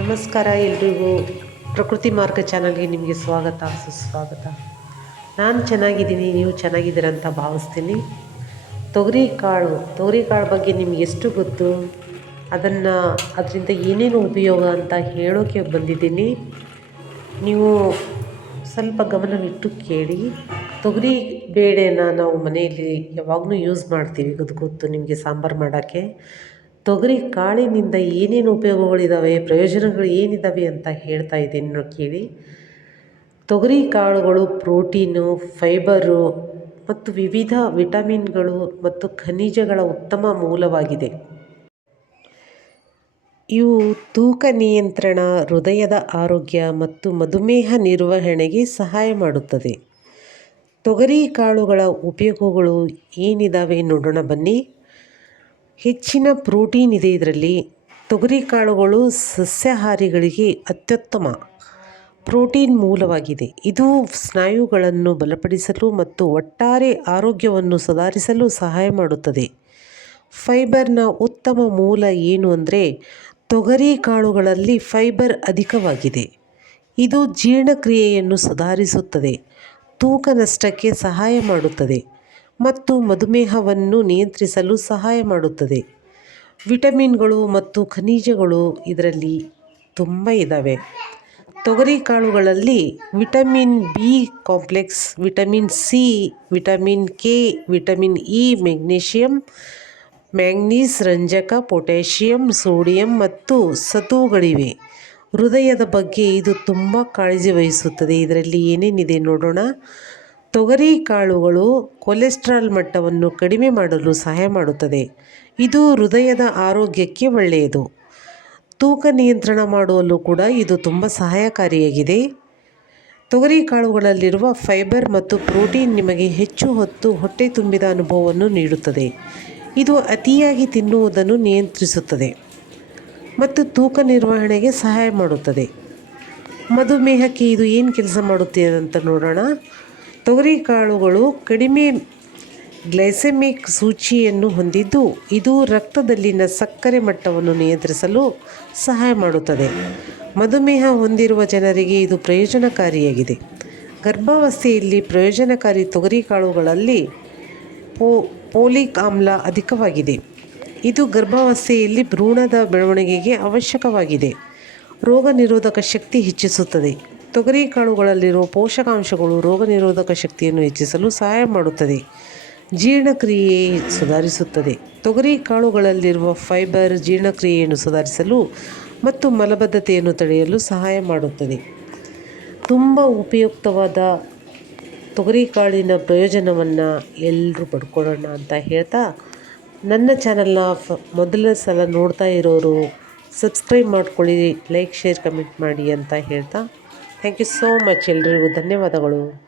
ನಮಸ್ಕಾರ ಎಲ್ರಿಗೂ. ಪ್ರಕೃತಿ ಮಾರ್ಗ ಚಾನಲ್ಗೆ ನಿಮಗೆ ಸ್ವಾಗತ, ಸುಸ್ವಾಗತ. ನಾನು ಚೆನ್ನಾಗಿದ್ದೀನಿ, ನೀವು ಚೆನ್ನಾಗಿದ್ದೀರ ಅಂತ ಭಾವಿಸ್ತೀನಿ. ತೊಗರಿ ಕಾಳು ತೊಗರಿ ಕಾಳು ಬಗ್ಗೆ ನಿಮ್ಗೆ ಎಷ್ಟು ಗೊತ್ತು? ಅದನ್ನು, ಅದರಿಂದ ಏನೇನು ಉಪಯೋಗ ಅಂತ ಹೇಳೋಕ್ಕೆ ಬಂದಿದ್ದೀನಿ. ನೀವು ಸ್ವಲ್ಪ ಗಮನವಿಟ್ಟು ಕೇಳಿ. ತೊಗರಿ ಬೇಳೆನ ನಾವು ಮನೆಯಲ್ಲಿ ಯಾವಾಗಲೂ ಯೂಸ್ ಮಾಡ್ತೀವಿ ಗೊತ್ತು ನಿಮಗೆ ಸಾಂಬಾರು ಮಾಡೋಕ್ಕೆ. ತೊಗರಿ ಕಾಳಿನಿಂದ ಏನೇನು ಉಪಯೋಗಗಳಿದ್ದಾವೆ ಪ್ರಯೋಜನಗಳು ಏನಿದ್ದಾವೆ ಅಂತ ಹೇಳ್ತಾ ಇದ್ದೀನಿ ಕೇಳಿ. ತೊಗರಿ ಕಾಳುಗಳು ಪ್ರೋಟೀನು, ಫೈಬರು ಮತ್ತು ವಿವಿಧ ವಿಟಮಿನ್ಗಳು ಮತ್ತು ಖನಿಜಗಳ ಉತ್ತಮ ಮೂಲವಾಗಿದೆ. ಇವು ತೂಕ ನಿಯಂತ್ರಣ, ಹೃದಯದ ಆರೋಗ್ಯ ಮತ್ತು ಮಧುಮೇಹ ನಿರ್ವಹಣೆಗೆ ಸಹಾಯ ಮಾಡುತ್ತದೆ. ತೊಗರಿ ಕಾಳುಗಳ ಉಪಯೋಗಗಳು ಏನಿದ್ದಾವೆ ನೋಡೋಣ ಬನ್ನಿ. ಹೆಚ್ಚಿನ ಪ್ರೋಟೀನ್ ಇದೆ ಇದರಲ್ಲಿ. ತೊಗರಿ ಕಾಳುಗಳು ಸಸ್ಯಾಹಾರಿಗಳಿಗೆ ಅತ್ಯುತ್ತಮ. ಪ್ರೋಟೀನ್ ಮೂಲವಾಗಿದೆ. ಇದು ಸ್ನಾಯುಗಳನ್ನು ಬಲಪಡಿಸಲು ಮತ್ತು ಒಟ್ಟಾರೆ ಆರೋಗ್ಯವನ್ನು ಸುಧಾರಿಸಲು ಸಹಾಯ ಮಾಡುತ್ತದೆ. ಫೈಬರ್ನ ಉತ್ತಮ ಮೂಲ ಏನು ಅಂದರೆ ತೊಗರಿ ಕಾಳುಗಳಲ್ಲಿ ಫೈಬರ್ ಅಧಿಕವಾಗಿದೆ. ಇದು ಜೀರ್ಣಕ್ರಿಯೆಯನ್ನು ಸುಧಾರಿಸುತ್ತದೆ. ತೂಕ ನಷ್ಟಕ್ಕೆ ಸಹಾಯ ಮಾಡುತ್ತದೆ. ಮತ್ತು ಮಧುಮೇಹವನ್ನು ನಿಯಂತ್ರಿಸಲು ಸಹಾಯ ಮಾಡುತ್ತದೆ. ವಿಟಮಿನ್ಗಳು ಮತ್ತು ಖನಿಜಗಳು ಇದರಲ್ಲಿ ತುಂಬ ಇದ್ದಾವೆ ತೊಗರಿ ಕಾಳುಗಳಲ್ಲಿ vitamin B complex, vitamin C, vitamin K, vitamin E, magnesium, manganese, ರಂಜಕ, ಪೊಟ್ಯಾಷಿಯಂ, ಸೋಡಿಯಂ ಮತ್ತು ಸತುವುಗಳಿವೆ. ಹೃದಯದ ಬಗ್ಗೆ ಇದು ತುಂಬ ಕಾಳಜಿ ವಹಿಸುತ್ತದೆ. ಇದರಲ್ಲಿ ಏನೇನಿದೆ ನೋಡೋಣ. ತೊಗರಿ ಕಾಳುಗಳು ಕೊಲೆಸ್ಟ್ರಾಲ್ ಮಟ್ಟವನ್ನು ಕಡಿಮೆ ಮಾಡಲು ಸಹಾಯ ಮಾಡುತ್ತದೆ. ಇದು ಹೃದಯದ ಆರೋಗ್ಯಕ್ಕೆ ಒಳ್ಳೆಯದು. ತೂಕ ನಿಯಂತ್ರಣ ಮಾಡುವಲ್ಲೂ ಕೂಡ ಇದು ತುಂಬ ಸಹಾಯಕಾರಿಯಾಗಿದೆ. ತೊಗರಿ ಕಾಳುಗಳಲ್ಲಿರುವ ಫೈಬರ್ ಮತ್ತು ಪ್ರೋಟೀನ್ ನಿಮಗೆ ಹೆಚ್ಚು ಹೊತ್ತು ಹೊಟ್ಟೆ ತುಂಬಿದ ಅನುಭವವನ್ನು ನೀಡುತ್ತದೆ. ಇದು ಅತಿಯಾಗಿ ತಿನ್ನುವುದನ್ನು ನಿಯಂತ್ರಿಸುತ್ತದೆ ಮತ್ತು ತೂಕ ನಿರ್ವಹಣೆಗೆ ಸಹಾಯ ಮಾಡುತ್ತದೆ. ಮಧುಮೇಹಕ್ಕೆ ಇದು ಏನು ಕೆಲಸ ಮಾಡುತ್ತೆ ಅಂತ ನೋಡೋಣ. ತೊಗರಿ ಕಾಳುಗಳು ಕಡಿಮೆ ಗ್ಲೈಸೆಮಿಕ್ ಸೂಚಿಯನ್ನು ಹೊಂದಿದ್ದು ಇದು ರಕ್ತದಲ್ಲಿನ ಸಕ್ಕರೆ ಮಟ್ಟವನ್ನು ನಿಯಂತ್ರಿಸಲು ಸಹಾಯ ಮಾಡುತ್ತದೆ. ಮಧುಮೇಹ ಹೊಂದಿರುವ ಜನರಿಗೆ ಇದು ಪ್ರಯೋಜನಕಾರಿಯಾಗಿದೆ. ಗರ್ಭಾವಸ್ಥೆಯಲ್ಲಿ ಪ್ರಯೋಜನಕಾರಿ ತೊಗರಿ ಕಾಳುಗಳಲ್ಲಿ ಪೋ ಪೋಲಿಕ್ ಆಮ್ಲ ಅಧಿಕವಾಗಿದೆ. ಇದು ಗರ್ಭಾವಸ್ಥೆಯಲ್ಲಿ ಭ್ರೂಣದ ಬೆಳವಣಿಗೆಗೆ ಅವಶ್ಯಕವಾಗಿದೆ. ರೋಗ ನಿರೋಧಕ ಶಕ್ತಿ ಹೆಚ್ಚಿಸುತ್ತದೆ. ತೊಗರಿ ಕಾಳುಗಳಲ್ಲಿರುವ ಪೋಷಕಾಂಶಗಳು ರೋಗ ನಿರೋಧಕ ಶಕ್ತಿಯನ್ನು ಹೆಚ್ಚಿಸಲು ಸಹಾಯ ಮಾಡುತ್ತದೆ. ಜೀರ್ಣಕ್ರಿಯೆ ಸುಧಾರಿಸುತ್ತದೆ. ತೊಗರಿ ಕಾಳುಗಳಲ್ಲಿರುವ ಫೈಬರ್ ಜೀರ್ಣಕ್ರಿಯೆಯನ್ನು ಸುಧಾರಿಸಲು ಮತ್ತು ಮಲಬದ್ಧತೆಯನ್ನು ತಡೆಯಲು ಸಹಾಯ ಮಾಡುತ್ತದೆ. ತುಂಬ ಉಪಯುಕ್ತವಾದ ತೊಗರಿ ಕಾಳಿನ ಪ್ರಯೋಜನವನ್ನು ಎಲ್ಲರೂ ಪಡ್ಕೊಳ್ಳೋಣ ಅಂತ ಹೇಳ್ತಾ ನನ್ನ ಚಾನಲ್ನ ಫ, ಮೊದಲ ಸಲ ನೋಡ್ತಾ ಇರೋರು ಸಬ್ಸ್ಕ್ರೈಬ್ ಮಾಡ್ಕೊಳ್ಳಿ, ಲೈಕ್, ಶೇರ್, ಕಮೆಂಟ್ ಮಾಡಿ ಅಂತ ಹೇಳ್ತಾ ಥ್ಯಾಂಕ್ ಯು ಸೋ ಮಚ್ ಎಲ್ರಿಗೂ. ಧನ್ಯವಾದಗಳು.